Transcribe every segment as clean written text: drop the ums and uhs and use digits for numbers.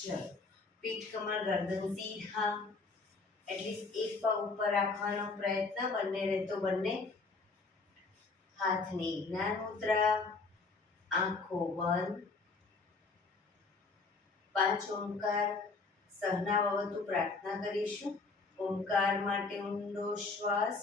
ચલો, પીઠ કમર ગરદન સીધા, એટલીસ્ટ એક પગ ઉપર રાખવાનો પ્રયત્ન, બંને રહેતો બંને હાથની જ્ઞાન મુદ્રા, આંખો બંધ. 5 ઓમકાર સહના ભવતુ પ્રાર્થના કરીશું. ઓમકાર માટે ઊંડો શ્વાસ.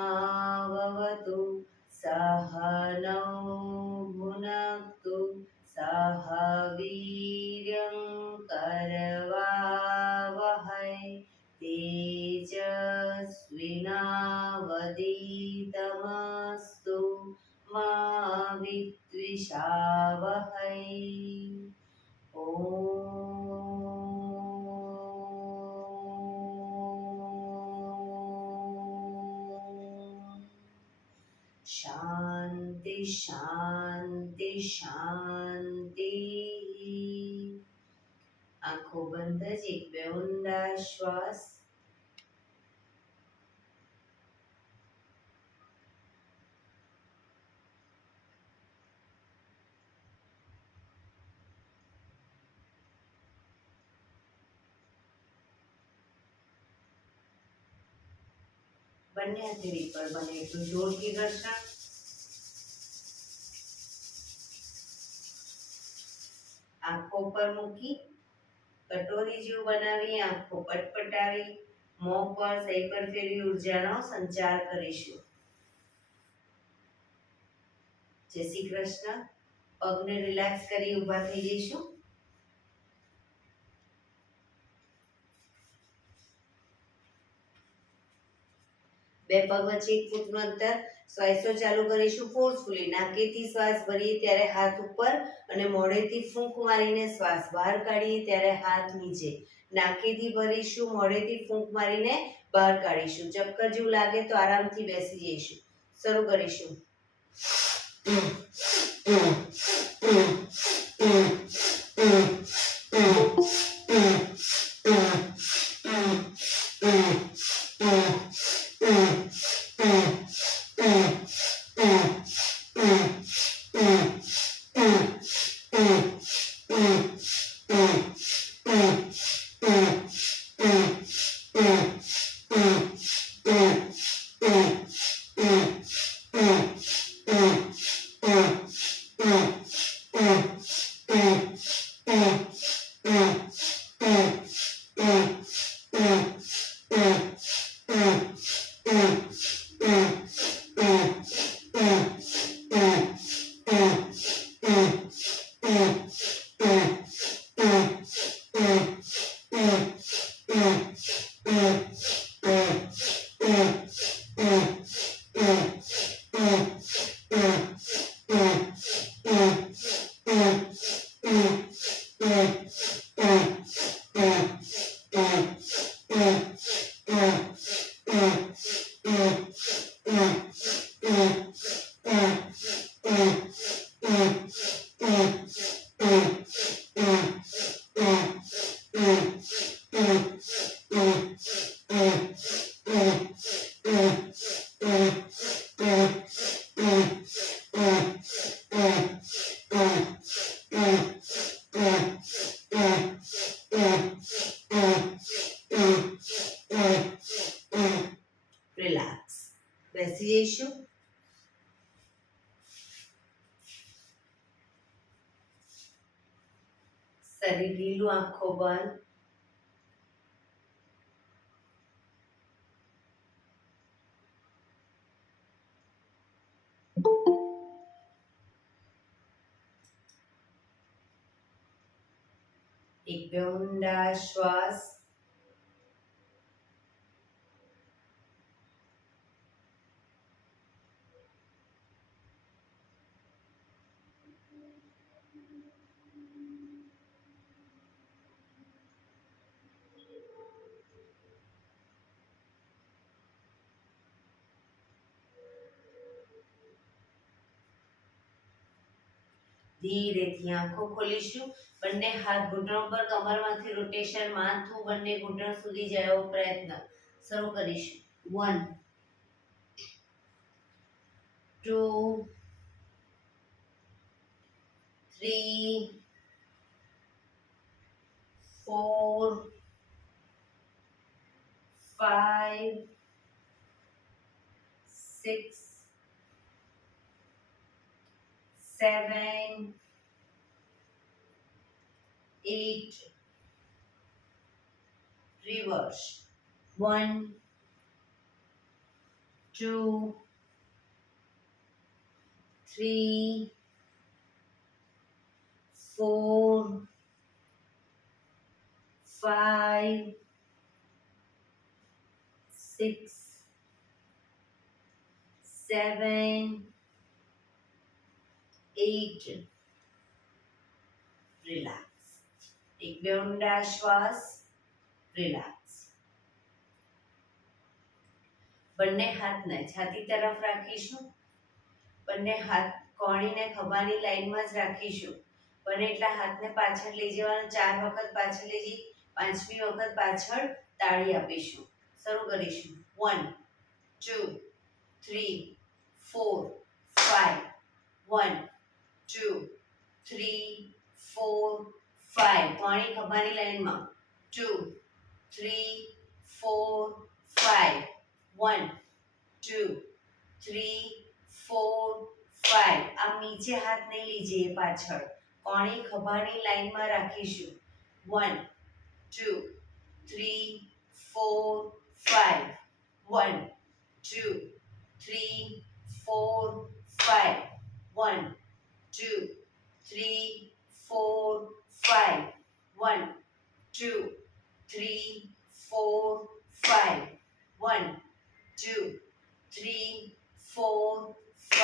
સહનાવવતુ સહનૌ ભુનક્તુ સહ વીર્યં કરવાવહૈ તેજસ્વિનાવધીતમસ્તુ મા વિદ્વિષાવહૈ. શાંતિ શાંતિ શાંતિ. આંખો બંધ જ એક બે ઊંડા શ્વાસ. બંને હથેળી પર બને એટલું જોરથી ઘર્ષણ. આંખો પર મૂકી કટોરી જેવું બનાવી આંખો પટપટાવી મોં પર સહી પર ફેરવી ઉર્જાનો સંચાર કરીશું. જય શ્રી કૃષ્ણ. પગને રિલેક્સ કરી ઊભા થઈ જઈશું. બે પગ વચ્ચે 1 ફૂટનું અંતર. શ્વાસો ચાલુ કરીશું ફોર્સફુલી. નાકેથી શ્વાસ ભરીએ ત્યારે હાથ ઉપર અને મોઢેથી ફૂંક મારીને શ્વાસ બહાર કાઢીએ ત્યારે હાથ નીચે. નાકેથી ભરીશું, મોઢેથી ફૂંક મારીને બહાર કાઢીશું. ચક્કર જેવું લાગે તો આરામથી બેસી જઈશું. શરૂ કરીશું. બેસી જઈશું. શરીર ઢીલું, આંખો બંધ. એક બે ઊંડા શ્વાસ. ધીરેથી આંખો ખોલીશું. બંને હાથ ઘૂંટણો પર, કમરમાંથી રોટેશન, માથું બંને ઘૂંટણ સુધી જાય એવો પ્રયત્ન. શરૂ કરીશું. 1 2 3 4 5 6 7 8 reverse. 1 2 3 4 5 6 7 8 રિલેક્સ. એક બે ઊંડા શ્વાસ. રિલેક્સ. બંને હાથને છાતી તરફ રાખીશું. બંને હાથ કોણીને ખભાની લાઈનમાં જ રાખીશું. બને એટલા હાથને પાછળ લઈ જવાના. 4 વખત પાછળ લઈ જઈ 5મી વખત પાછળ તાળી આપીશું. શરૂ કરીશું. 1 2 3 4 5 1 2 3 4 5 કોણી ખભાની લાઈનમાં. 2 3 4 5 1 2 3 4 5. આમ નીચે હાથ નહીં લઈ જઈએ, પાછળ કોણી ખભાની લાઈનમાં રાખીશું. 1 2 3 4 5 1 2 3 4 5 1 2 3 4 5 1 2 3 4 5 1 2 3 4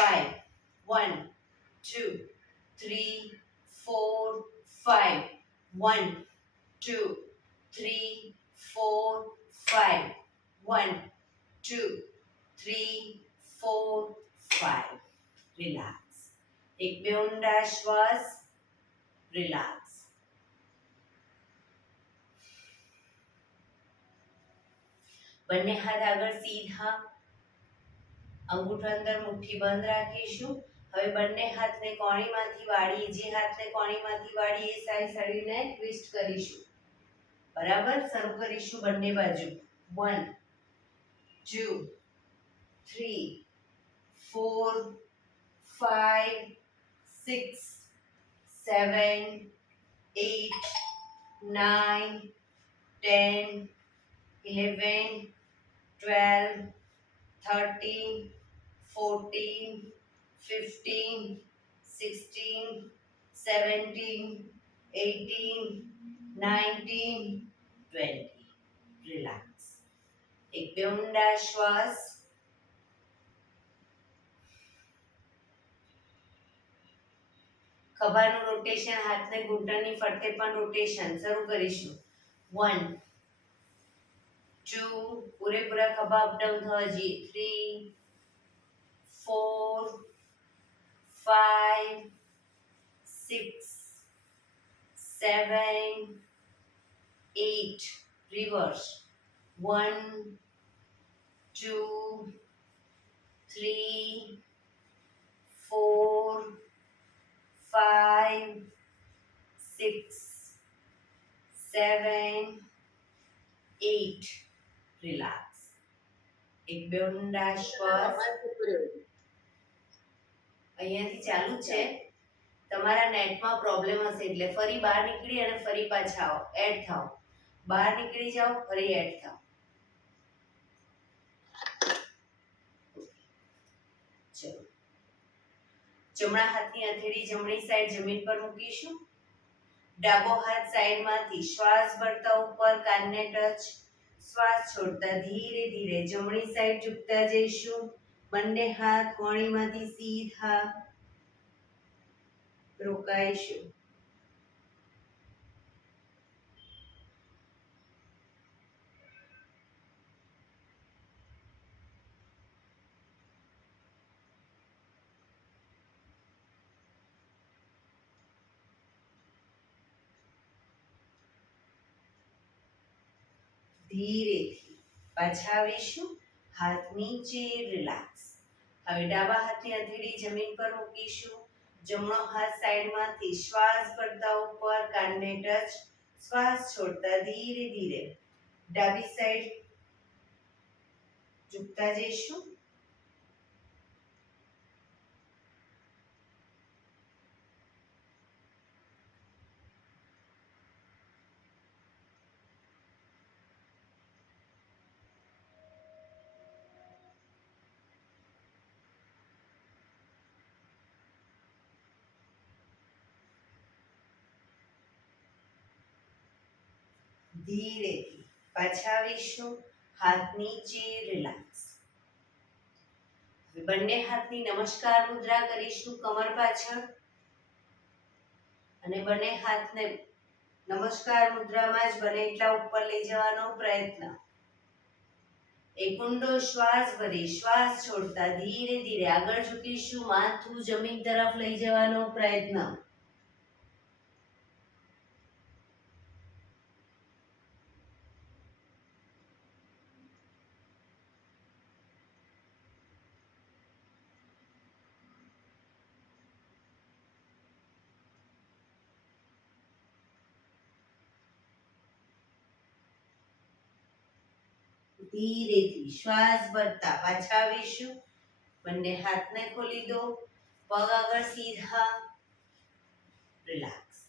5 1 2 3 4 5 1 2 3 4 5 1 2 3 4 5. રિલેક્સ. એક બે ઊંડા શ્વાસ. રિલેક્સ. બંને હાથ આગળ સીધા, અંગૂઠો અંદર, મુઠ્ઠી બંધ રાખીશું. હવે બંને હાથને કોણીમાંથી વાળીએ. જે હાથને કોણીમાંથી વાળીએ એ સાઈડ શરીરને ટ્વિસ્ટ કરીશું. બરાબર. શરૂ કરીશું બંને બાજુ. 1 2 3 4 5 6 7 8 9 10 11 12 13 14 15 16 17 18 19 20. રિલેક્સ. એક બે ઊંડા શ્વાસ. ખભાનું રોટેશન, હાથને ઘૂંટણની ફરતે પણ રોટેશન. શરૂ કરીશું. 1 2 પૂરેપૂરા ખભા અપડાઉન થવા જોઈએ. 3 4 5 6 7 8 reverse. 1 2 3 4 5 6 7 8. Relax. એક બે ઊંડા શ્વાસ. અહીંયાથી ચાલુ છે. તમારા નેટમાં પ્રોબ્લેમ હશે એટલે ફરી બહાર નીકળી અને ફરી પાછા આવો, એડ થાઓ. બહાર નીકળી જાઓ, ફરી એડ થાઓ. ચલો. જમણા હાથની હથેળી જમણી સાઈડ જમીન પર મૂકીશું. ડાબો હાથ સાઈડમાંથી શ્વાસ ભરતા ઉપર કાનને ટચ. શ્વાસ છોડતા ધીરે ધીરે જમણી સાઈડ ઝૂકતા જઈશું. બંને હાથ કોણીમાંથી સીધા રોકાઈશું. ધીરેથી પાછા આવીશું. હાથ નીચે, રિલેક્સ. હવે ડાબા હાથની હથેળી જમીન પર મૂકીશું. જમણો હાથ સાઈડમાંથી શ્વાસ ભરતા ઉપર કાનને ટચ. શ્વાસ છોડતા ધીરે ધીરે ડાબી સાઈડ ઝૂકતા જઈશું. ધીરેથી પાછા આવીશું. હાથ નીચે, રિલેક્સ. બંને હાથની નમસ્કાર મુદ્રા કરીશું કમર પાછળ અને બંને હાથને નમસ્કાર મુદ્રામાં જ બને એટલા ઉપર લઈ જવાનો પ્રયત્ન. એક ઊંડો શ્વાસ ભરી શ્વાસ છોડતા ધીરે ધીરે આગળ ઝૂકીશું. માથું જમીન તરફ લઈ જવાનો પ્રયત્ન. ધીરેથી શ્વાસ ભરતા પાછા આવીશું. બંને હાથને ખોલી દો. પગ આગળ સીધા, રિલેક્સ.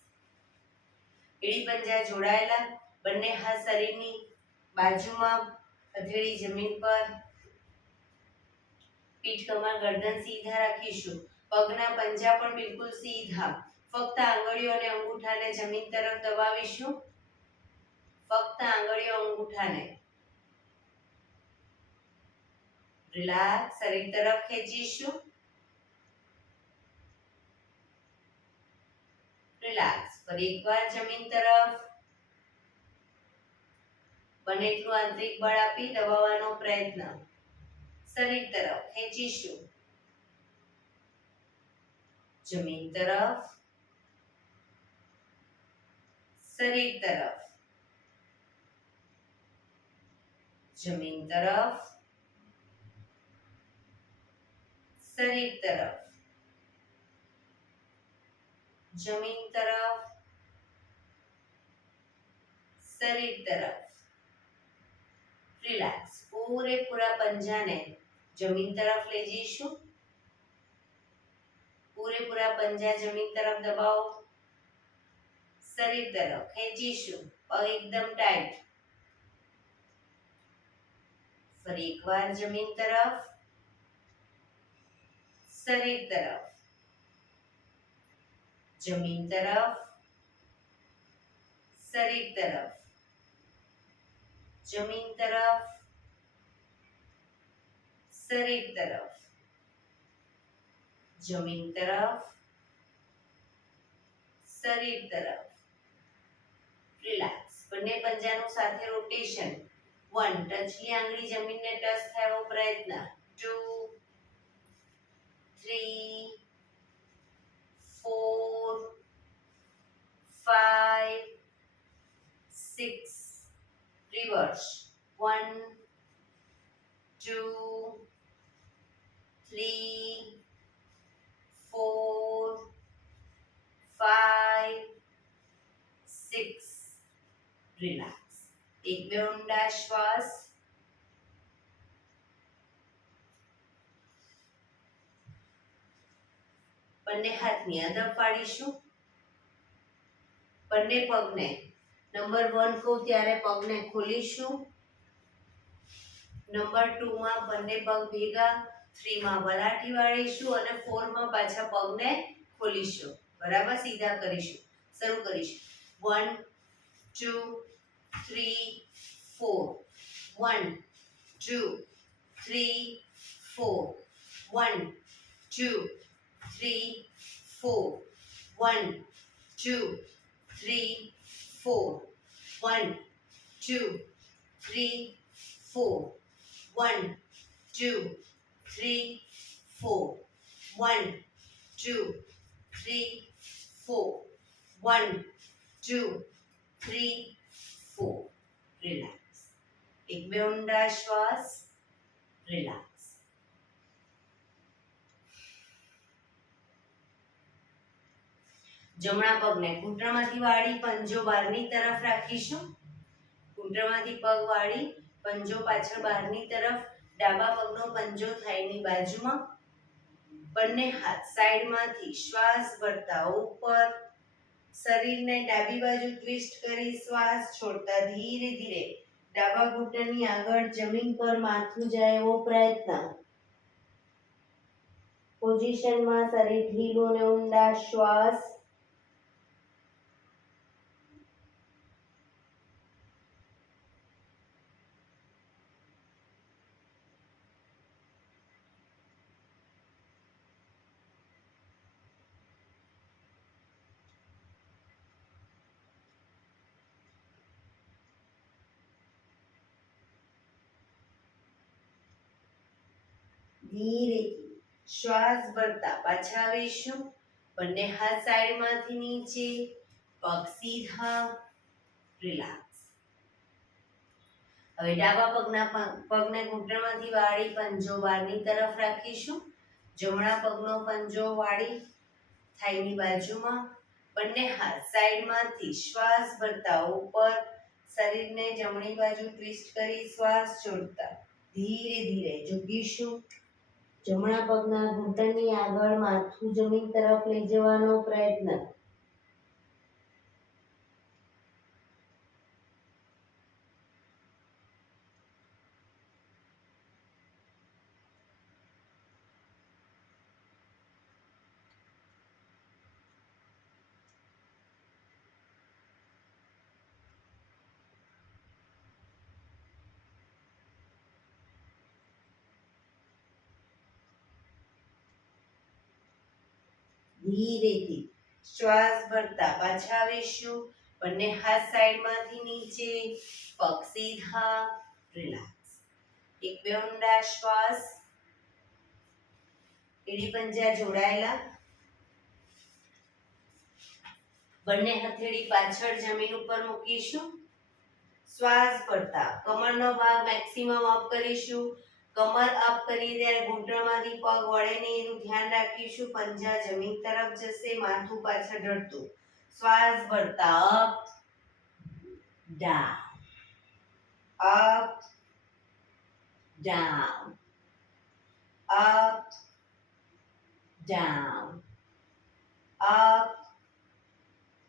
એડી પંજા જોડાયેલા. બંને હાથ શરીરની બાજુમાં, હથેળી જમીન પર. પીઠ કમર ગરદન સીધા રાખીશું. પગના પંજા પણ બિલકુલ સીધા. ફક્ત આંગળીઓ અને અંગૂઠાને જમીન તરફ દબાવીશું. ફક્ત આંગળીઓ અંગૂઠાને. રિલેક્સ. શરીર તરફ ખેંચીશું. રિલેક્સ. ફરી એકવાર જમીન તરફ. બને એટલું આંતરિક બળ આપી દબાવવાનો પ્રયત્ન. શરીર તરફ ખેંચીશું. જમીન તરફ. શરીર તરફ. જમીન તરફ. શરીર તરફ. જમીન તરફ. શરીર તરફ. રિલેક્સ. પૂરેપૂરા પંજાને જમીન તરફ લઈ જઈશું. પૂરેપૂરા પંજા જમીન તરફ દબાવો. શરીર તરફ ખેંચીશું. પગ એકદમ ટાઈટ. ફરી એકવાર જમીન તરફ. શરીર તરફ. જમીન તરફ. શરીર તરફ. જમીન તરફ. શરીર તરફ. જમીન તરફ. શરીર તરફ. રિલેક્સ. બંને પંજાનું સાથે રોટેશન. 1 ટચની આંગળી જમીનને ટચ થાય એવો પ્રયત્ન. 2 3 4 5 6 રિવર્સ. 1 2 3 4 5 6 રિલેક્સ. એક બે ઊંડા શ્વાસ. બંને હાથની અદબ પાડીશું. બંને પગને નંબર 1 કહું ત્યારે પગને ખોલીશું. નંબર 2 માં બંને પગ ભેગા, 3 માં વલાટી વાળીશું અને 4 માં પાછા પગને ખોલીશું. બરાબર, સીધા કરીશું. શરૂ કરીશું. 1 2 3 4 1 2 3 4 1 2 3 4 1 2 3 4 1 2 3 4 1 2 3 4 1 2 3 4 1 2 3 4. રિલેક્સ. એક બે ઊંડા શ્વાસ. રિલેક્સ. જમણા પગને ઘૂંટણમાંથી વાળી પંજો બહારની તરફ રાખીશું. ઘૂંટણમાંથી પગ વાળી પંજો પાછળ બહારની તરફ. ડાબા પગનો પંજો થાઈની બાજુમાં. બંને હાથ સાઈડમાંથી શ્વાસ ભરતા ઉપર. શરીરને ડાબી બાજુ ટ્વિસ્ટ કરી શ્વાસ છોડતા ધીરે ધીરે ડાબા ઘૂંટણની આગળ જમીન પર માથું જાય એવો પ્રયત્ન. પોઝિશનમાં શરીર ઢીલું અને ઊંડા શ્વાસ. ધીરેથી શ્વાસ ભરતા પાછા આવીશું. બંને હાથ સાઈડમાંથી નીચે, પગ સીધા. રિલેક્સ. હવે ડાબા પગને ઘૂંટણમાંથી વાળી પંજો બહારની તરફ રાખીશું. જમણા પગનો પંજો વાળી થાઈની બાજુમાં. બંને હાથ સાઈડમાંથી શ્વાસ ભરતા ઉપર. શરીરને જમણી બાજુ ટ્વિસ્ટ કરી શ્વાસ છોડતા ધીરે ધીરે ઝૂકીશું. જમણા પગના ઘૂંટણની આગળ માથું જમીન તરફ લઈ જવાનો પ્રયત્ન. ધીરેથી શ્વાસ ભરતા પાછા આવીશું. બંને હાથ સાઈડમાંથી નીચે, પગ સીધા. રિલેક્સ. એક બે ઊંડા શ્વાસ. એડી પંજા જોડાયેલા. બંને હથેળી પાછળ જમીન ઉપર મૂકીશું. શ્વાસ ભરતા કમરનો ભાગ મેક્સિમમ અપ કરીશું. કમર અપ કરી ત્યારે ઘૂંટણમાંથી પગ વળે નહીં એનું ધ્યાન રાખીશું. પંજા જમીન તરફ જશે, માથું પાછળ ઢળતું. શ્વાસ ભરતા up down, up down, up down, up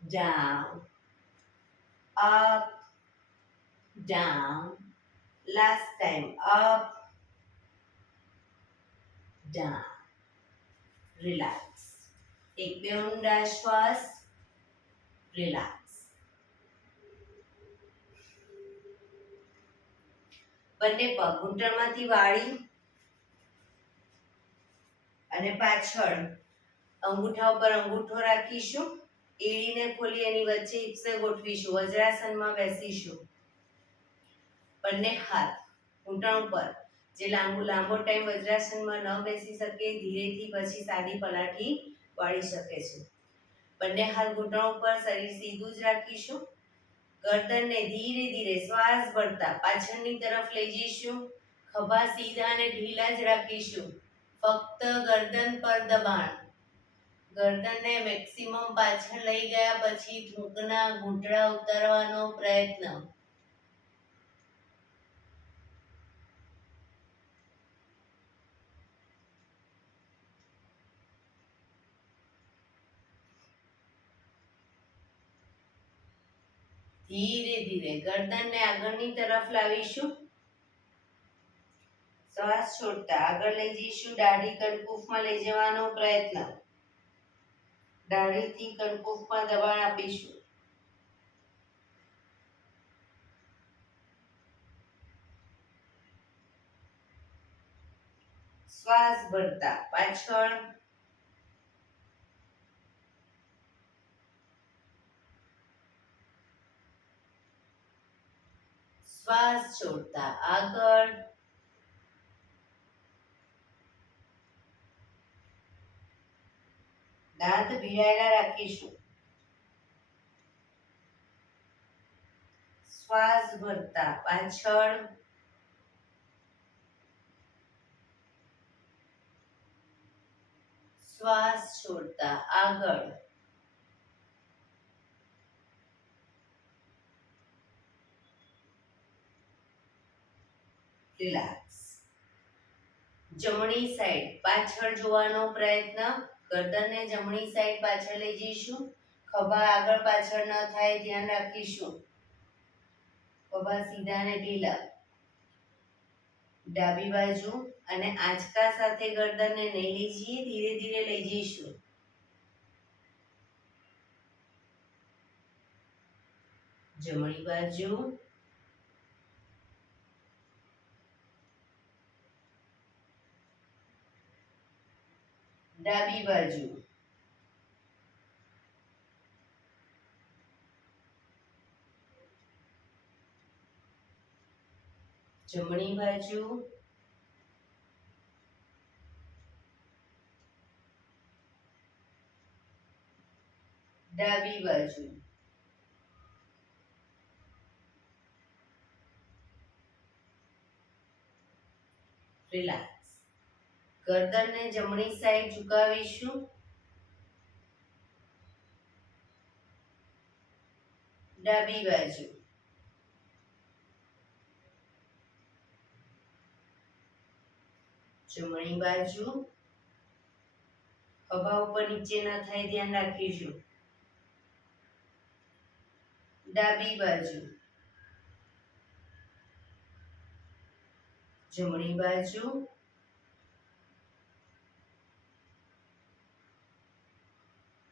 down, up down. Last time. Up down. Relax. એક બે ઊંડા શ્વાસ. રિલેક્સ. બંને પગ ઘૂંટણમાંથી વાળી અને પાછળ અંગૂઠા ઉપર અંગૂઠો રાખીશું. એડીને ખોલી એની વચ્ચે હિપ્સે ગોઠવીશું. વજ્રાસનમાં બેસીશું. બંને હાથ ઘૂંટણ ઉપર. જે લાંબો ટાઈમ વજ્રાસનમાં ન બેસી શકે ધીરેથી પછી સાદી પલાઠી વાળી શકે છે. બંને હાથ ઘૂંટણ ઉપર, શરીર સીધું જ રાખીશું. ગરદનને ધીરે ધીરે શ્વાસ ભરતા પાછળની તરફ લઈ જઈશું. ખભા સીધા અને ઢીલા જ રાખીશું. ફક્ત ગરદન પર દબાણ. ગરદનને મેક્સિમમ પાછળ લઈ ગયા પછી થૂંકના ઘૂંટડા ઉતારવાનો પ્રયત્ન. ધીરે ધીરે ગરદનને આગળની તરફ લાવીશું. શ્વાસ છોડતા આગળ લઈ જઈશું. દાઢી કણકુફમાં લઈ જવાનો પ્રયત્ન. દાઢીથી કણકુફમાં દબાણ આપીશું. શ્વાસ ભરતા પાછળ. શ્વાસ છોડતા આગળ. દાંત ભીડાયેલા રાખીશું. શ્વાસ ભરતા પાછળ. શ્વાસ છોડતા આગળ. રિલેક્સ. જમણી સાઈડ પાછળ જોવાનો પ્રયત્ન. ગરદનને જમણી સાઈડ પાછળ લઈ જઈશું. ખભા આગળ પાછળ ન થાય ધ્યાન રાખીશું. ખભા સીધા અને ઢીલા. ડાબી બાજુ અને આંચકા સાથે ગરદનને નહીં લઈ જઈએ, ધીરે ધીરે લઈ જઈશું. જમણી બાજુ. ડાબી બાજુ. જમણી બાજુ. ડાબી બાજુ. રિલેક્સ. ગરદનને જમણી સાઈડ ઝુકાવીશું. ડાબી બાજુ. જમણી બાજુ. ખભા ઉપર નીચે ન થાય ધ્યાન રાખીશું. ડાબી બાજુ. જમણી બાજુ.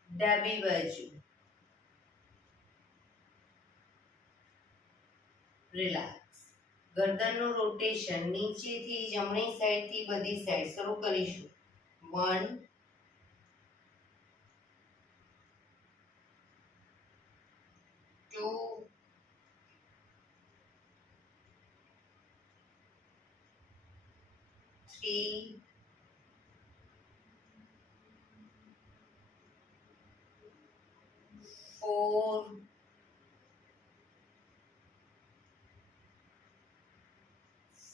ડાબી બાજુ. રિલેક્સ. ગરદનનું રોટેશન નીચેથી જમણી સાઈડથી બધી સાઈડ શરૂ કરીશું. 1 2 3 4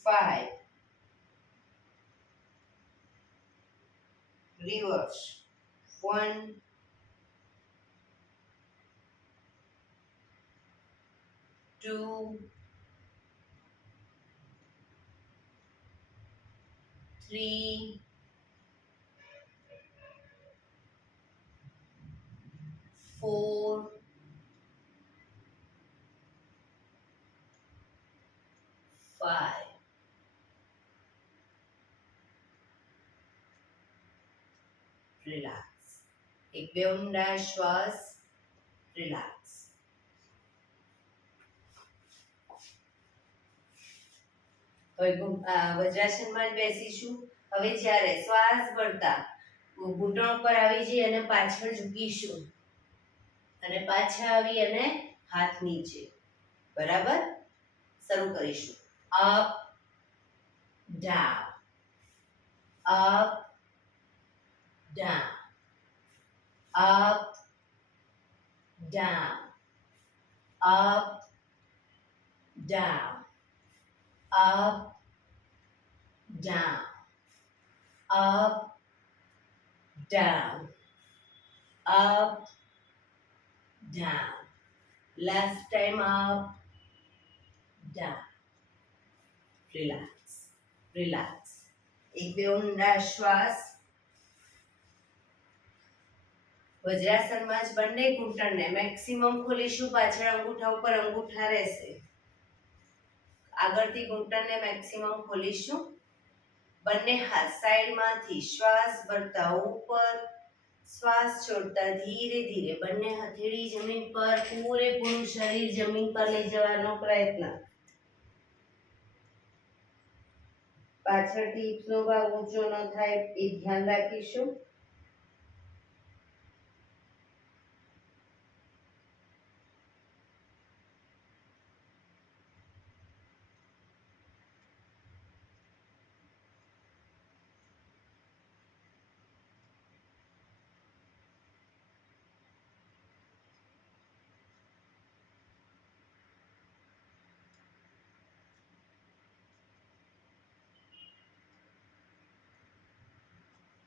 5 reverse 1 2 3 4 5 રિલેક્સ. એક બે ઊંડા શ્વાસ. રિલેક્સ. હવે વજ્રાસનમાં જ બેસીશું. હવે જ્યારે શ્વાસ ભરતા ઘૂંટણ પર આવી જઈ અને પાછળ ઝૂકીશું અને પાછા આવી અને હાથ નીચે. બરાબર. શરૂ કરીશું. Up down, up down, up, down, up, down, up, down, up, down, up, down. Last time up, down. Relax, relax. એક બે ઊંડા શ્વાસ. વજ્રાસનમાં જ બંને ઘૂંટણને મેક્સિમમ ખોલીશું, પાછળ અંગૂઠા ઉપર અંગૂઠા રહેશે, આગળથી ઘૂંટણને મેક્સિમમ ખોલીશું, બંને હાથ સાઈડમાંથી શ્વાસ ભરતા ઉપર, શ્વાસ છોડતા ધીરે ધીરે બંને હથેળી જમીન પર, પૂરેપૂરું શરીર જમીન પર લઈ જવાનો પ્રયત્ન, પાછળથી હિપનો ભાગ ઊંચો ન થાય એ ધ્યાન રાખીશું.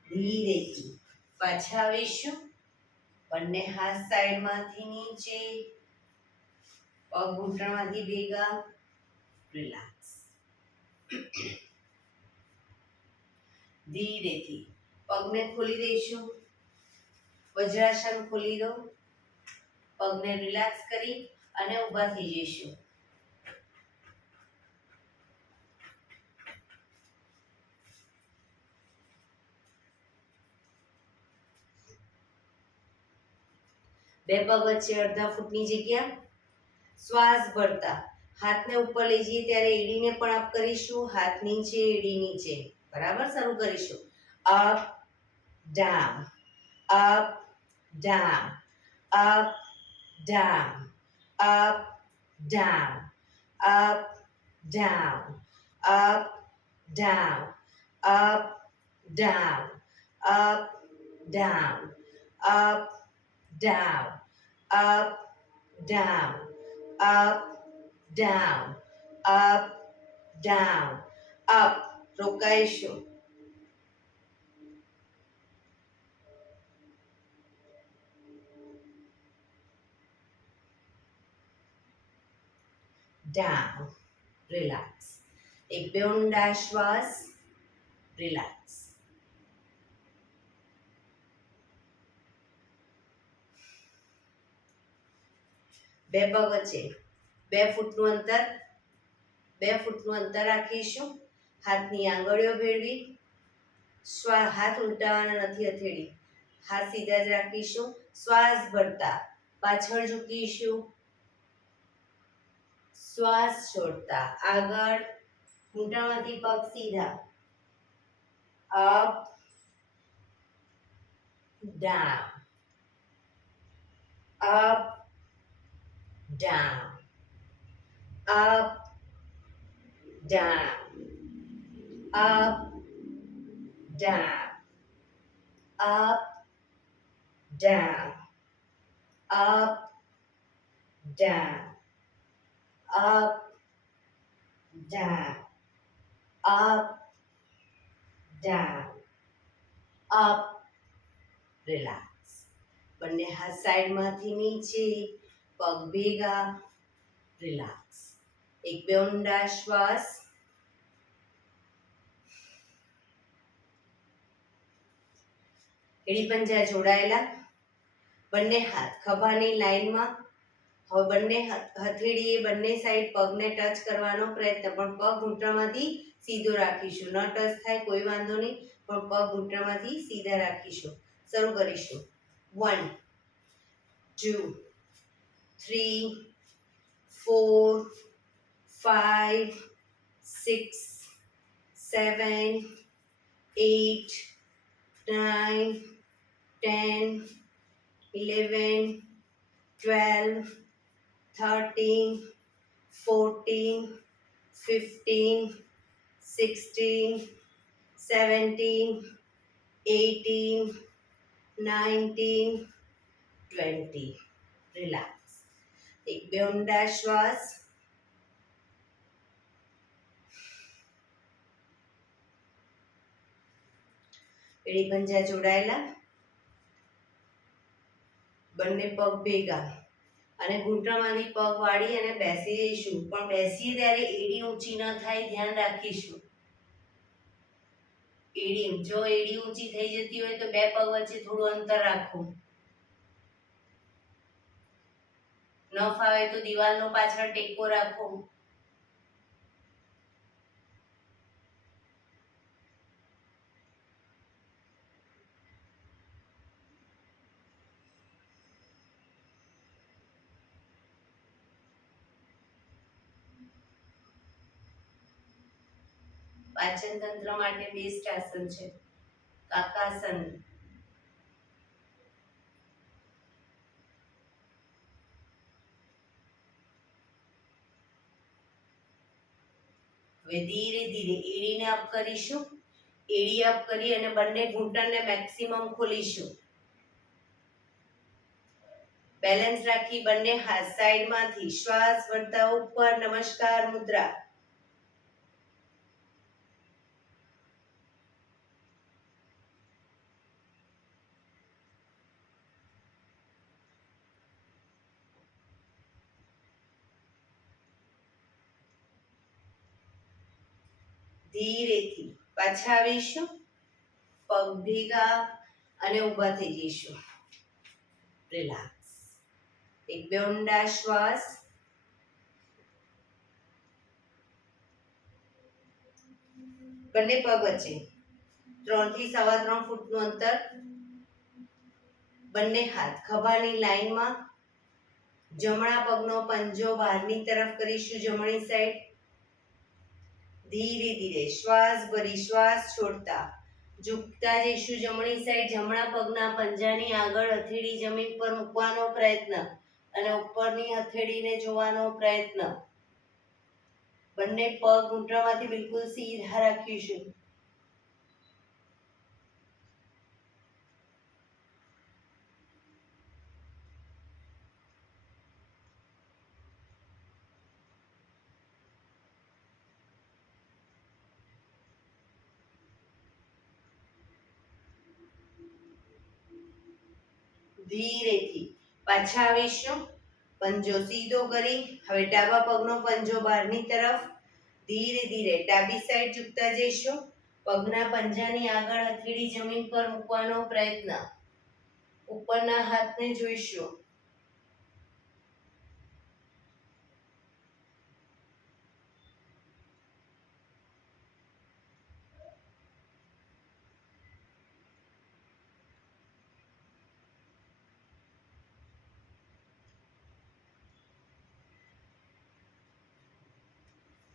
ધીરેથી પાછા આવીશું, બંને હાથ સાઈડમાંથી નીચે, પગ ઘૂંટણમાંથી ભેગા, રિલેક્સ. ધીરેથી પગને ખોલી દઈશું, વજ્રાસન ખોલી દો, પગને રિલેક્સ કરી અને ઊભા થઈ જઈશું. બે પગ વચ્ચે અડધા ફૂટની જગ્યા, શ્વાસ ભરતા હાથને ઉપર લઈ જઈએ ત્યારે એડીને પણ અપ કરીશું, હાથ નીચે એડી નીચે, બરાબર. શરૂ કરીશું. Up down, up down, up down, up down, up down, up down, up down, up down, up down, up, down, up, down, up, down, up. રોકાઈશું. down, relax. એક બે ઊંડા શ્વાસ, relax. બે પગ વચ્ચે 2 ફૂટનું અંતર રાખીશું, હાથની આંગળીઓ ભેળવી, હાથ ઉલટાવાના નથી, હથેળી હાથ સીધા જ રાખીશું, શ્વાસ ભરતા પાછળ ઝૂકીશું, શ્વાસ છોડતા આગળ, ઘૂંટણમાંથી પગ સીધા, up down, up down, up, down, up, down, up, down, up, down, up, down, up, down, up. relax. બંને હાથ સાઈડમાંથી નીચે, પગ ભેગા, રિલેક્સ. એક બે ઊંડા શ્વાસ, એડી પંજા જોડાયેલા, બંને હાથ ખભાની લાઈનમાં. હવે બંને હથેળીએ બંને સાઈડ પગને ટચ કરવાનો પ્રયત્ન, પણ પગ ઘૂંટણમાંથી સીધો રાખીશું, ન ટચ થાય કોઈ વાંધો નહીં, પણ પગ ઘૂંટણમાંથી સીધા રાખીશું. શરૂ કરીશું. 1 2 3 4 5 6 7 8 9 10 11 12 13 14 15 16 17 18 19 20. relax. એક બે ઊંડા શ્વાસ, એડી પંજા જોડાયેલા, બંને પગ ભેગા અને ઘૂંટણમાંથી પગ વાળી અને બેસી જઈશું, પણ બેસીએ ત્યારે એડી ઊંચી ન થાય, ધ્યાન રાખીશું. એડી ઊંચી થઈ જતી હોય તો બે પગ વચ્ચે થોડું અંતર રાખો. ન ફાવે તો દિવાલનો પાછળ ટેકો રાખો. પાચન તંત્ર માટે બેસ્ટ આસન છે કાકાસન. હવે ધીરે ધીરે એડીને અપ કરીશું. એડી અપ કરી અને બંને ઘૂંટણને મેક્સિમમ ખોલીશું. બેલેન્સ રાખી બંને હાથ સાઈડમાંથી શ્વાસ વળતા ઉપર. નમસ્કાર મુદ્રા. ધીરેથી પાછા આવીશું. પગ ભેગા અને ઊભા થઈ જઈશું. રિલેક્સ. એક બે ઊંડા શ્વાસ. બંને પગ વચ્ચે 3 થી 3.25 ફૂટનું અંતર. બંને હાથ ખભાની લાઈનમાં. જમણા પગનો પંજો બહારની તરફ કરીશું, જમણી સાઈડ. ધીરે ધીરે શ્વાસ ભરી શ્વાસ છોડતા ઝૂકતા જઈશું જમણી સાઈડ. જમણા પગના પંજાની આગળ હથેળી જમીન પર મૂકવાનો પ્રયત્ન અને ઉપરની હથેળીને જોવાનો પ્રયત્ન. બંને પગ ઘૂંટણમાંથી બિલકુલ સીધા રાખીશું. ધીરેથી પાછા આવીશું. પંજો સીધો કરી હવે ડાબા પગનો પંજો બહારની તરફ. ધીરે ધીરે ડાબી સાઈડ ઝૂકતા જઈશું. પગના પંજાની આગળ હથેળી જમીન પર મૂકવાનો પ્રયત્ન. ઉપરના હાથને જોઈશું.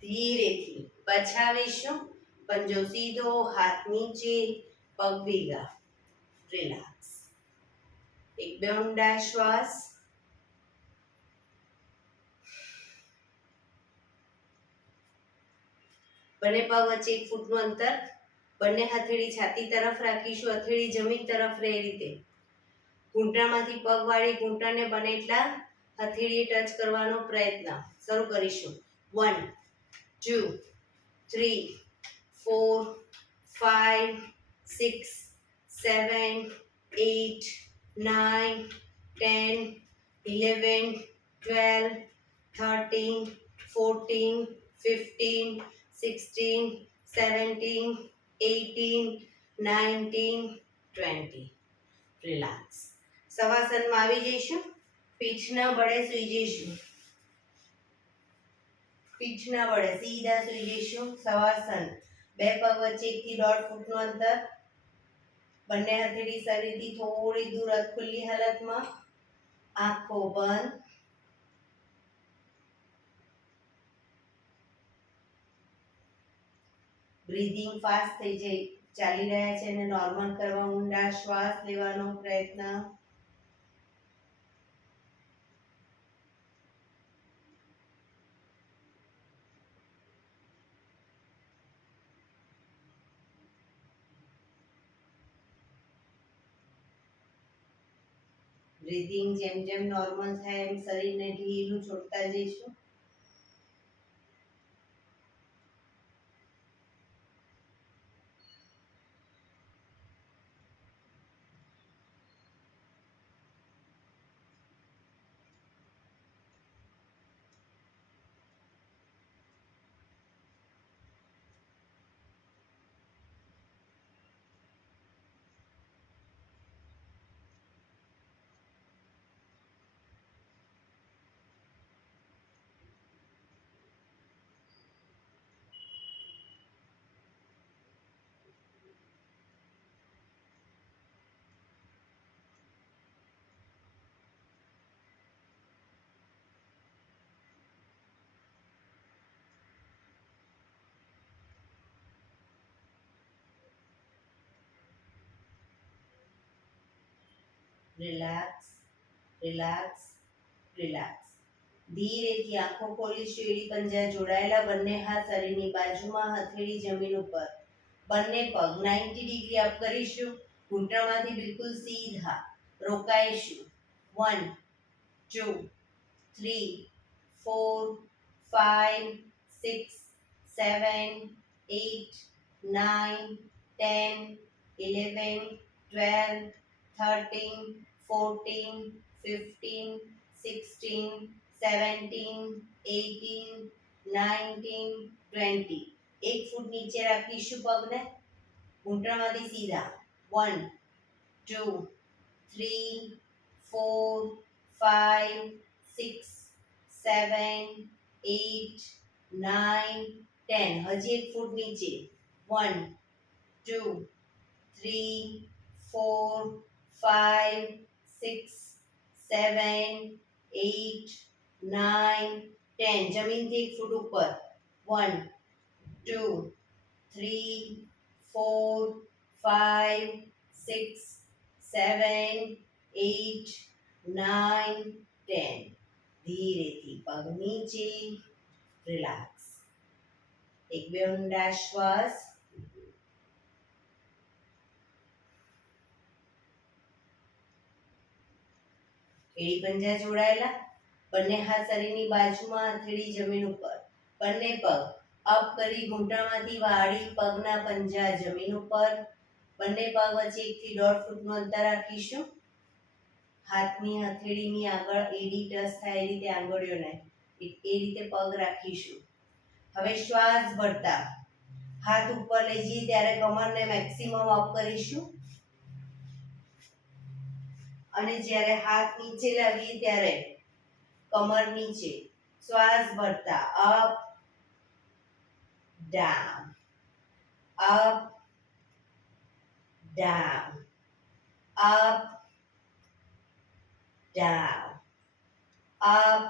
ધીરેથી પાછા આવીશું. પંજો સીધો, હાથ નીચે, પગ ભેગા. રિલેક્સ. એક બે ઊંડા શ્વાસ. બંને પગ વચ્ચે 1 ફૂટનું અંતર. બંને હથેળી છાતી તરફ રાખીશું, હથેળી જમીન તરફ રહે રીતે. ઘૂંટણમાંથી પગ વાળી ઘૂંટણને બને એટલા હથેળીએ ટચ કરવાનો પ્રયત્ન. શરૂ કરીશું. 1 2 3 4 5 6 7 8 9 10 11 12 13 14 15 16 17 18 19 20. રિલેક્સ. શવાસનમાં આવી જઈશું. પીઠના બળે સૂઈ જઈશું. પીઠના બળે સીધા સૂઈ જઈશું. શવાસન. બે પગ વચ્ચે 1 થી 1.5 ફૂટનું અંતર. બંને હથેળી શરીરથી થોડી દૂર ખુલ્લી હાલતમાં. આંખો બંધ. બ્રીધિંગ ફાસ્ટ થઈ જાય ચાલી રહ્યા છે અને નોર્મલ કરવા ઊંડા શ્વાસ લેવાનો પ્રયત્ન. બ્રીધિંગ જેમ જેમ નોર્મલ થાય એમ શરીરને ઢીલું છોડતા જઈશું. Relax, relax, relax. ધીરેથી આંખો ખોલીશું. એડી પંજા જોડાયેલા. બંને હાથ શરીરની બાજુમાં, હથેળી જમીન ઉપર. બંને પગ 90 ડિગ્રી અપ કરીશું. ઘૂંટણમાંથી બિલકુલ સીધા. રોકાઈશું. 1 2 3 4 5 6 7 8 9 10 11 12 13 14 15 16 17 18 19 20. એક ફૂટ નીચે રાખીશું પગને. ઘૂંટણમાંથી સીધા. 1 2 3 4 5 6 7 8 9 10. હજી એક ફૂટ નીચે. 1 2 3 4 5 6 7 8 9 10. જમીનથી એક ફૂટ ઉપર. 1 2 3 4 5 6 7 8 9 10. ધીરેથી પગ નીચે. રિલેક્સ. એક બે ઊંડા શ્વાસ. એડી પંજા જોડાયેલા. બંને હાથ શરીરની બાજુમાં, હથેળી જમીન ઉપર. બંને પગ અપ કરી ઘૂંટણમાંથી વાળી. પગના પંજા જમીન ઉપર. બંને પગ વચ્ચે 1 થી 1.5 ફૂટનું અંતર રાખીશું. હાથની હથેળીની આગળ એડી ટચ થાય એ રીતે આંગળીઓને એ રીતે પગ રાખીશું. હવે શ્વાસ ભરતા હાથ ઉપર લઈ જઈએ ત્યારે કમરને મેક્સિમમ અપ કરીશું. અને જ્યારે હાથ નીચે લાવીએ ત્યારે કમર નીચે. શ્વાસ ભરતા up down, up down, up down, up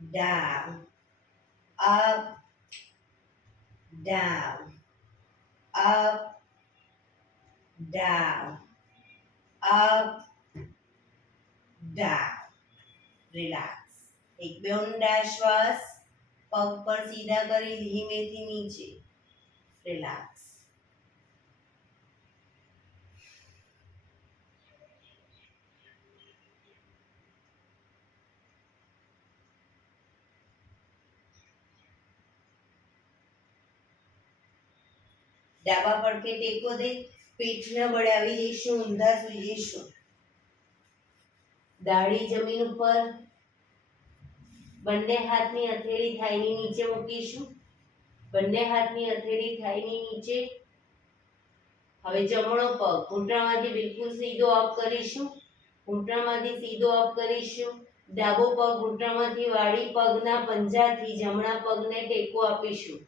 down, up down, up down, up down. Relax. એક બે ઊંડા શ્વાસ. પગ પર સીધા કરી ધીમેથી નીચે. રિલેક્સ. ડાબા પડખે ટેકો દે. પીઠના બળે આવી જઈશું. ઊંધા સૂઈ જઈશું. દાઢી જમીન ઉપર. બંને હાથની હથેળી થાઈની નીચે મૂકીશું. બંને હાથની હથેળી થાઈની નીચે. હવે જમણો પગ ઘૂંટણમાંથી બિલકુલ સીધો અપ કરીશું. ઘૂંટણમાંથી સીધો અપ કરીશું. ડાબો પગ ઘૂંટણમાંથી વાળી. પગના પંજાથી જમણા પગને ટેકો આપીશું.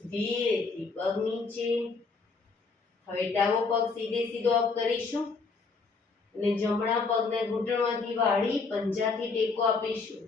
ધીરેથી પગ નીચે. હવે ડાબો પગ સીધે સીધો અપ કરીશું અને જમણા પગને ઘૂંટણમાંથી વાળી પંજાથી ટેકો આપીશું.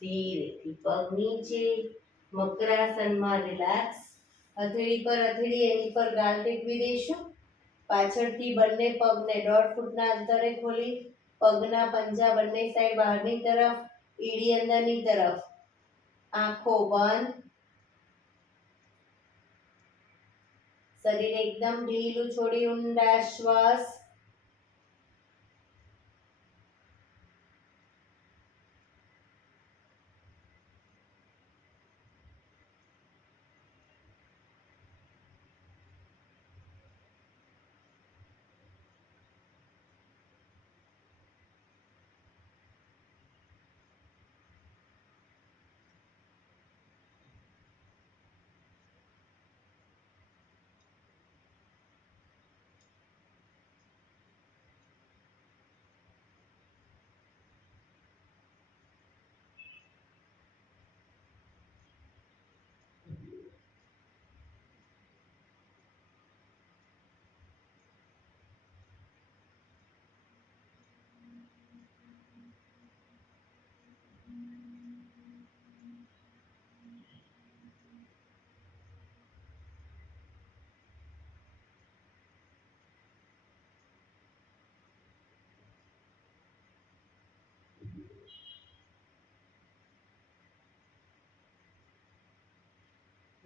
ધીરેથી પગ નીચે. મકરાસનમાં રિલેક્સ. હથેળી પર હથેળી એની પર ગાલ ટેકવી દઈશું. પાછળથી બંને પગને 1.5 ફૂટના અંતરે ખોલી. પગના પંજા બંને સાઈડ બહારની તરફ. એડી અંદરની તરફ. આંખો બંધ. શરીર એકદમ ઢીલું છોડી ઊંડા શ્વાસ.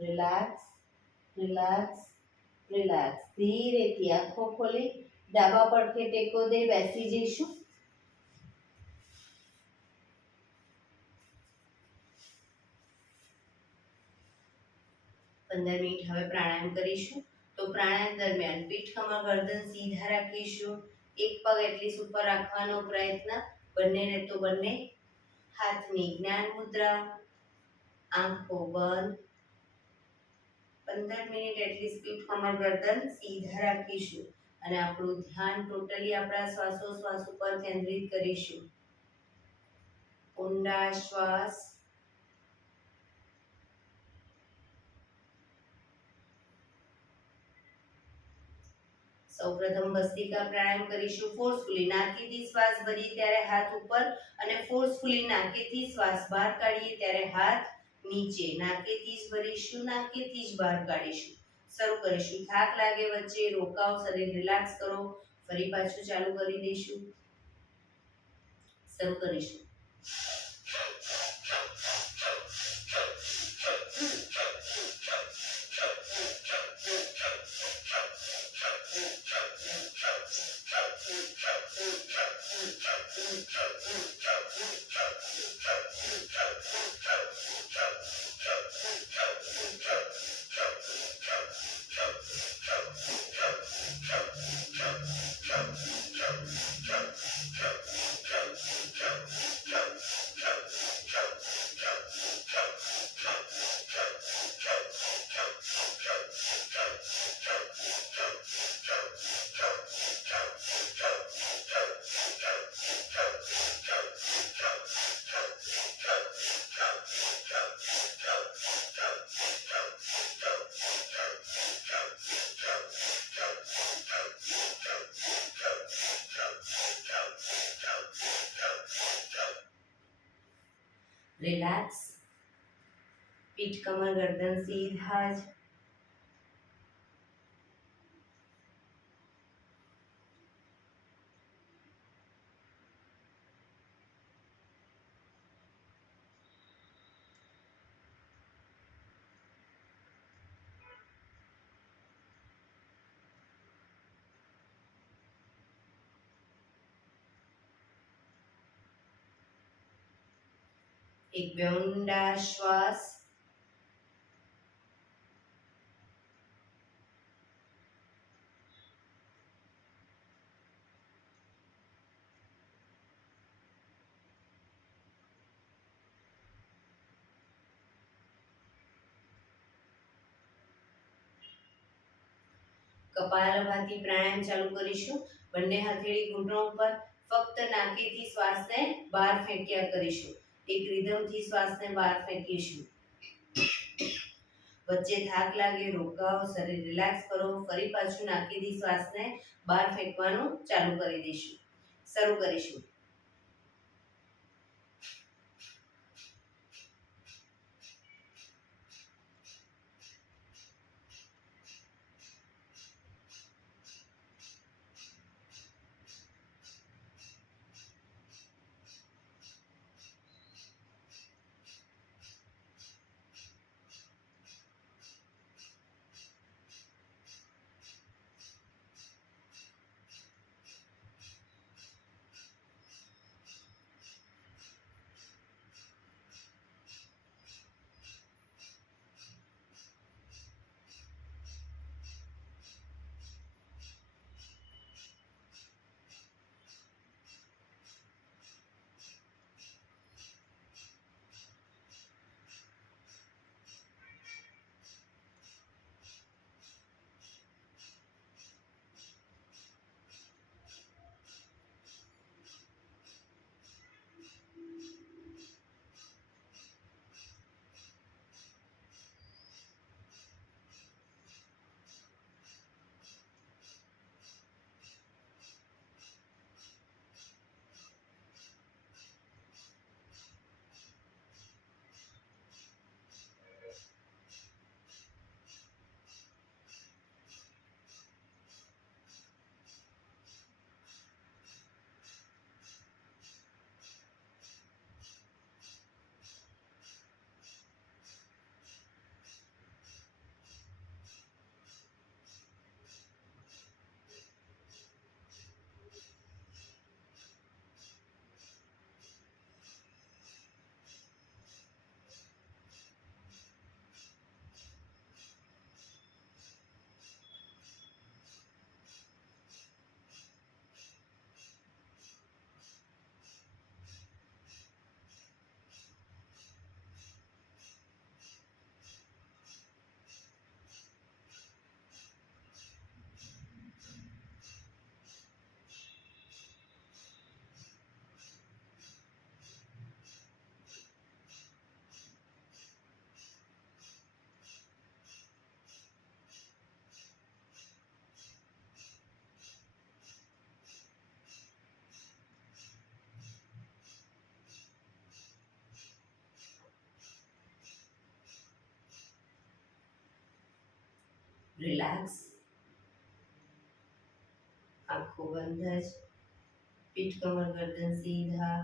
Relax, relax, relax. ધીરેથી આંખો ખોલી ડાબા પડખે ટેકો દઈ બેસી જઈશું. 15 મિનિટ હવે પ્રાણાયામ કરીશું. તો પ્રાણાયામ દરમિયાન પીઠ, કમર, ગરદન સીધા રાખીશું. એક પગ એટલીસ્ટ ઉપર રાખવાનો પ્રયત્ન. બંનેને તો બંને હાથની જ્ઞાન મુદ્રા. આંખો બંધ. 15 મિનિટ એટલીસ્ટ પીઠ, કમર, ગરદન સીધા રાખીશું અને આપણું ધ્યાન ટોટલી આપણા શ્વાસોશ્વાસ ઉપર કેન્દ્રિત કરીશું. ઊંડા શ્વાસ. સૌપ્રથમ ભસ્ત્રિકા પ્રાણાયામ કરીશું. ફોર્સફુલી નાકેથી શ્વાસ ભરીએ ત્યારે હાથ ઉપર અને ફોર્સફુલી નાકેથી શ્વાસ બહાર કાઢીએ ત્યારે હાથ નીચે. નાકેથી જ ભરીશું, નાકેથી જ બહાર કાઢીશું. શરૂ કરીશું. થાક લાગે વચ્ચે રોકાઓ, શરીર રિલેક્સ કરો. ફરી પાછું ચાલુ કરી દઈશું. શરૂ કરીશું. રિલેક્સ. પીઠ, કમર, ગરદન સીધા જ. એક બે ઊંડા શ્વાસ. કપાલભાતિ પ્રાણાયામ ચાલુ કરીશું. બંને હથેળી ઘૂંટણ ઉપર. ફક્ત નાકેથી શ્વાસને બહાર ફેંક્યા કરીશું. એક રિધમથી શ્વાસને બહાર ફેંકીશું. વચ્ચે થાક લાગે રોકાઓ, શરીર રિલેક્સ કરો. ફરી પાછું નાકેથી શ્વાસને બહાર ફેંકવાનું ચાલુ કરી દઈશું. શરૂ કરીશું. રિલેક્સ. આંખો બંધ જ. પીઠ કમર ગરદન સીધા.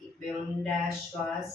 એક બે ઊંડા શ્વાસ.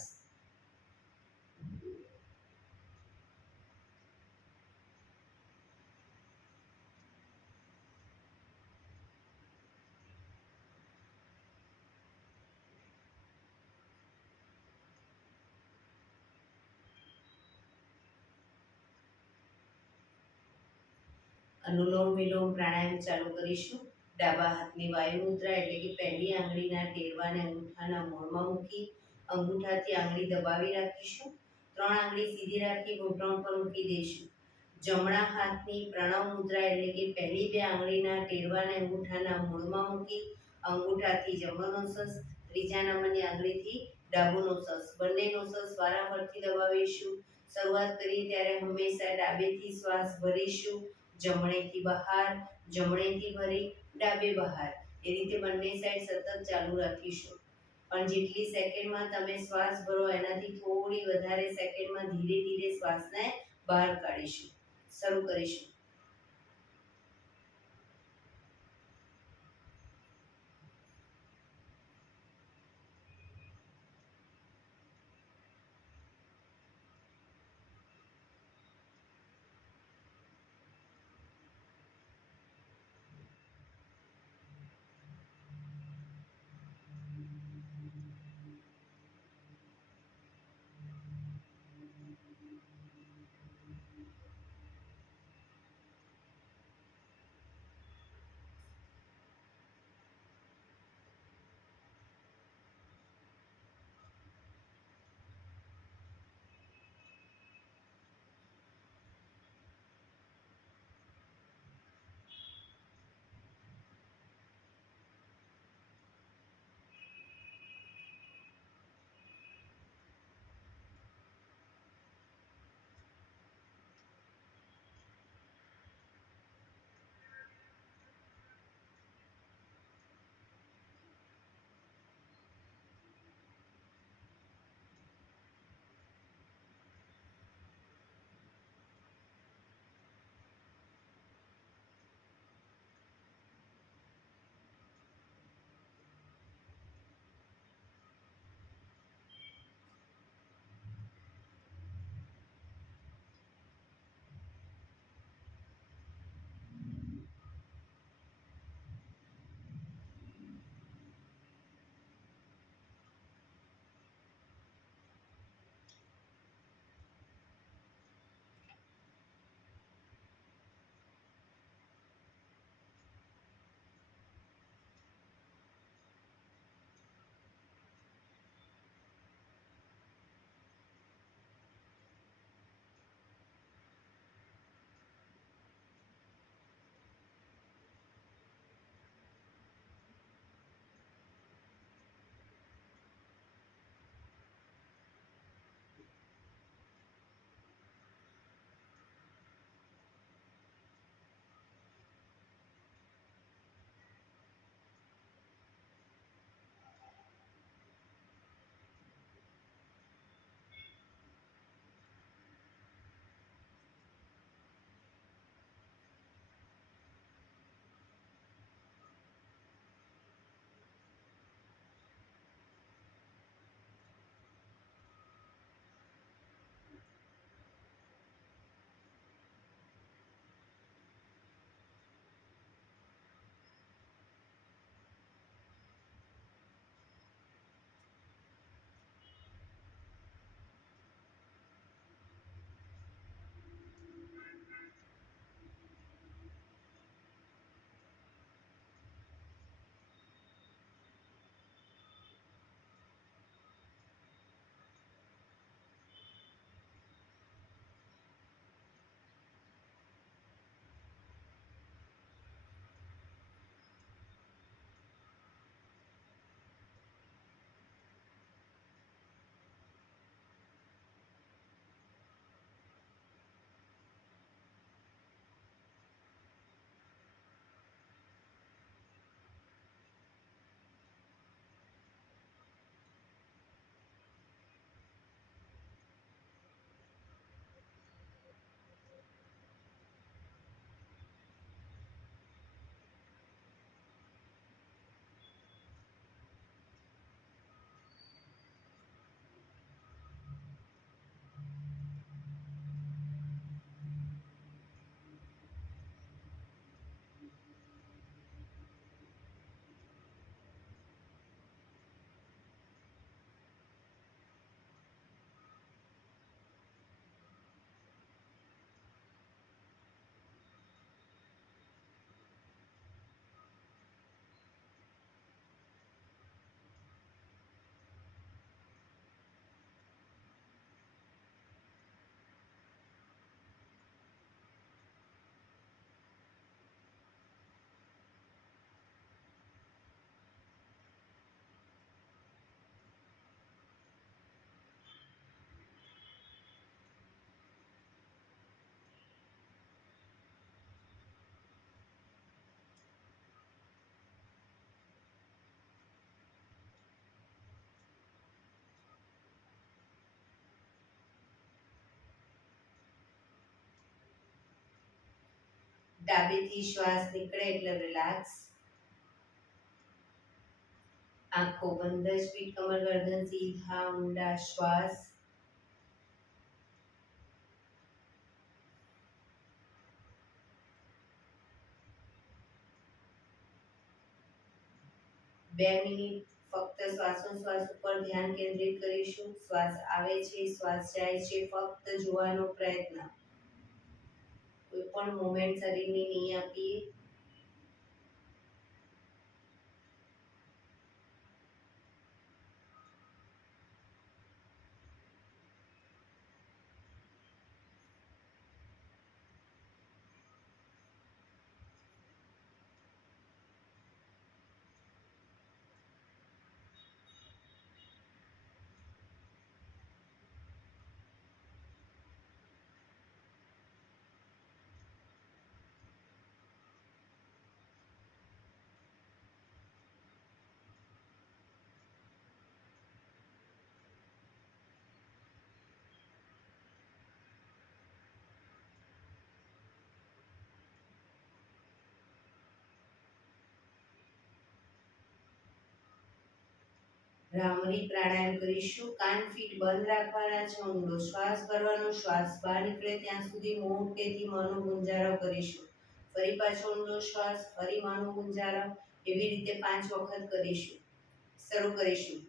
અનુલોમ વિલોમ પ્રાણાયામ ચાલુ કરીશું. ડાબા હાથની વાયુ મુદ્રા એટલે કે પહેલી આંગળીના ટેરવાને અંગૂઠાના મૂળમાં મૂકી અંગૂઠાથી આંગળી દબાવી રાખીશું. 3 આંગળી સીધી રાખી ઘૂંટણ પર મૂકી દઈશું. જમણા હાથની પ્રણવ મુદ્રા એટલે કે પહેલી 2 આંગળીના ટેરવાને અંગૂઠાના મૂળમાં મૂકી અંગૂઠાથી જમણો નોસસ, ત્રીજા નંબરની આંગળીથી ડાબો નોસસ, બંને નોસસ વારાફરતી દબાવીશું. શરૂઆત કરીએ ત્યારે હંમેશા ડાબેથી શ્વાસ ભરીશું, જમણેથી બહાર, જમણેથી ભરી ડાબે બહાર. એ રીતે બંને સાઈડ સતત ચાલુ રાખીશું. પણ જેટલી સેકન્ડમાં તમે શ્વાસ ભરો એનાથી થોડી વધારે સેકન્ડમાં ધીરે ધીરે શ્વાસને બહાર કાઢીશું. શરૂ કરીશું. ડાબેથી શ્વાસ નીકળે એટલે રિલેક્સ. આંખો બંધ જ, પીઠ કમર ગરદન સીધા ઊંડા શ્વાસ. બે મિનિટ ફક્ત શ્વાસોશ્વાસ ઉપર ધ્યાન કેન્દ્રિત કરીશું. શ્વાસ આવે છે, શ્વાસ જાય છે, ફક્ત જોવાનો પ્રયત્ન. કોઈ પણ મોમેન્ટ શરીરની નહીં આપીએ. ભ્રામરી પ્રાણાયામ કરીશું. કાન ફીટ બંધ રાખવાના છે. ઊંડો શ્વાસ ભરવાનો. શ્વાસ બહાર નીકળે ત્યાં સુધી મોટેથી મોંનો ગુંજારો કરીશું. ફરી પાછો ઊંડો શ્વાસ, ફરી મોંનો ગુંજારો. એવી રીતે 5 વખત કરીશું. શરૂ કરીશું.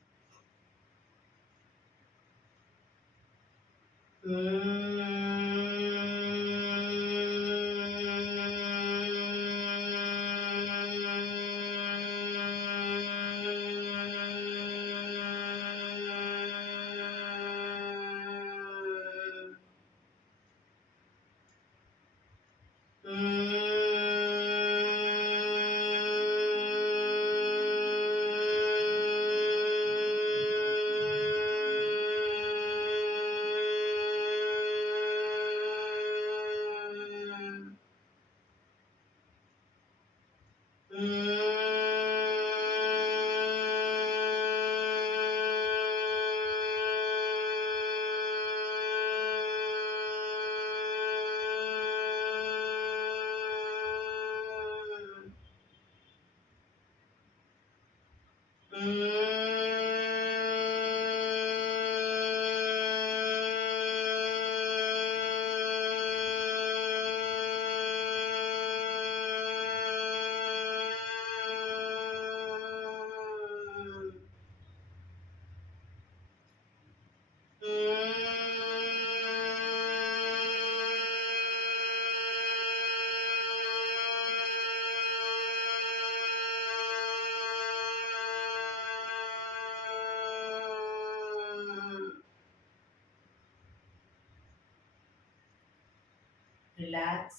રિલેક્સ.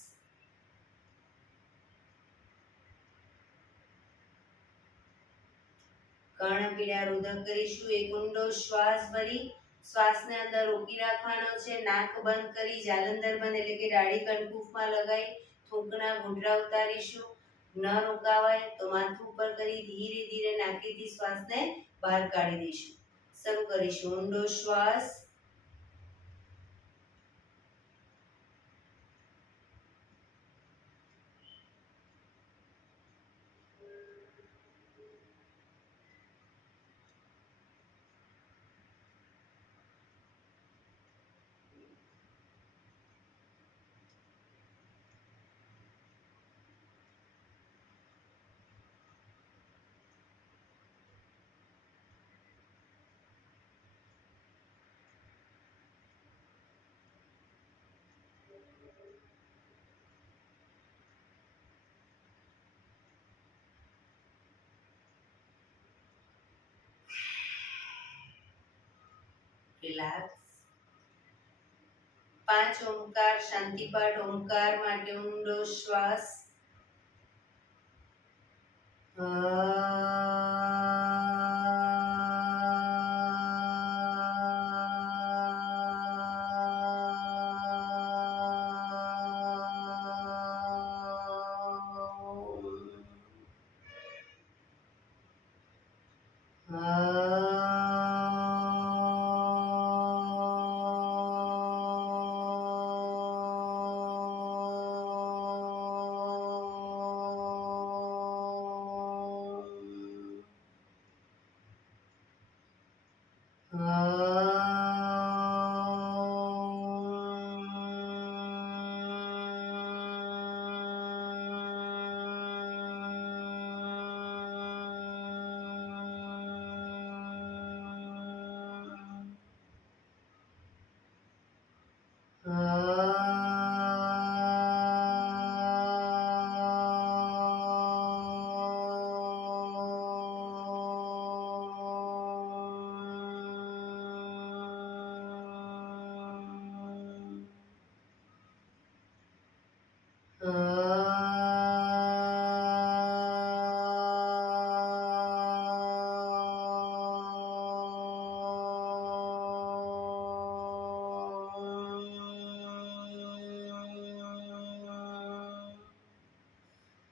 કર્ણપીડા રુદક કરીશું. એક ઊંડો શ્વાસ ભરી શ્વાસને અંદર રોકી રાખવાનો છે. નાક બંધ કરી જાલંધર બંધ એટલે કે દાઢી કણકુફમાં લગાઈ થૂંકના ઘૂંટડા ઉતારીશું. ન રોકાવાય તો માથું ઉપર કરી ધીરે ધીરે નાકેથી શ્વાસને બહાર કાઢી દઈશું. શરૂ કરીશું. ઊંડો શ્વાસ. રિલેક્સ. 5 ઓમકાર શાંતિપાઠ. ઓમકાર માટે ઊંડો શ્વાસ.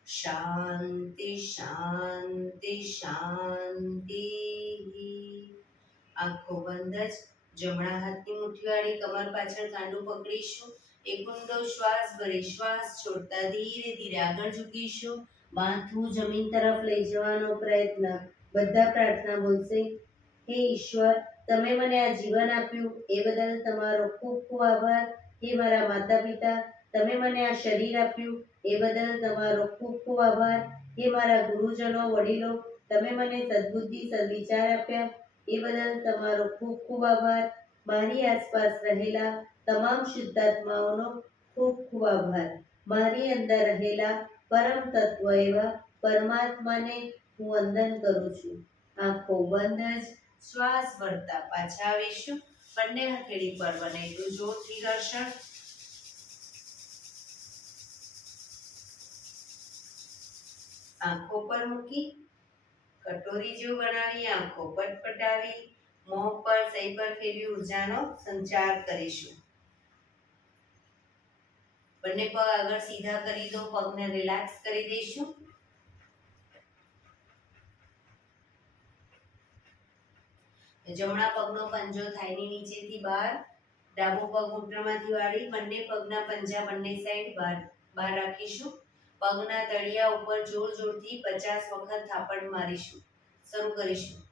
શાંતિ શાંતિ શાંતિ. આંખો બંધ જ જમણા હાથની મુઠ્ઠીવાળી કમર પાછળ કાંડું પકડીશું. એક ઊંડો શ્વાસ ભરી શ્વાસ છોડતા ધીરે ધીરે આગળ ઝૂકીશું. માથું જમીન તરફ લઈ જવાનો પ્રયત્ન. બધા પ્રાર્થના બોલશે. હે ઈશ્વર, તમે મને આ જીવન આપ્યું એ બદલ તમારો ખૂબ ખૂબ આભાર. હે મારા માતા પિતા, તમે મને આ શરીર આપ્યું એ બદલ તમારો ખૂબ ખૂબ આભાર. હે મારા ગુરુજનો વડીલો, તમે મને સદ્બુદ્ધિ સદવિચાર આપ્યા એ બદલ તમારો ખૂબ ખૂબ આભાર. મારી આસપાસ રહેલા તમામ શુદ્ધાત્માઓનો ખૂબ ખૂબ આભાર. મારી અંદર રહેલા પરમ તત્વ એવા પરમાત્માને હું વંદન કરું છું. આંખો બંધ જ શ્વાસ ભરતા પાછા આવીશું. બંને હથેળી પર બને એટલું જોરથી ઘર્ષણ. આંખો પર મૂકી કટોરી જેવું બનાવી આંખો પટપટાવી મોં પર સહી પર ફેરવી ઉર્જાનો સંચાર કરીશું. બંને પગ આગળ સીધા કરી દો. પગને રિલેક્સ કરી દઈશું. જમણા પગનો પંજો થાઈની નીચેથી બહાર, ડાબો પગ ઘૂંટણમાંથી વાળી, બંને પગના પંજા બંને સાઈડ બહાર રાખીશું. પગના તળિયા ઉપર જોર જોરથી 50 વખત થાપડ મારીશું. શરૂ કરીશું.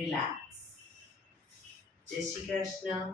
રિલેક્સ. જય શ્રી કૃષ્ણ.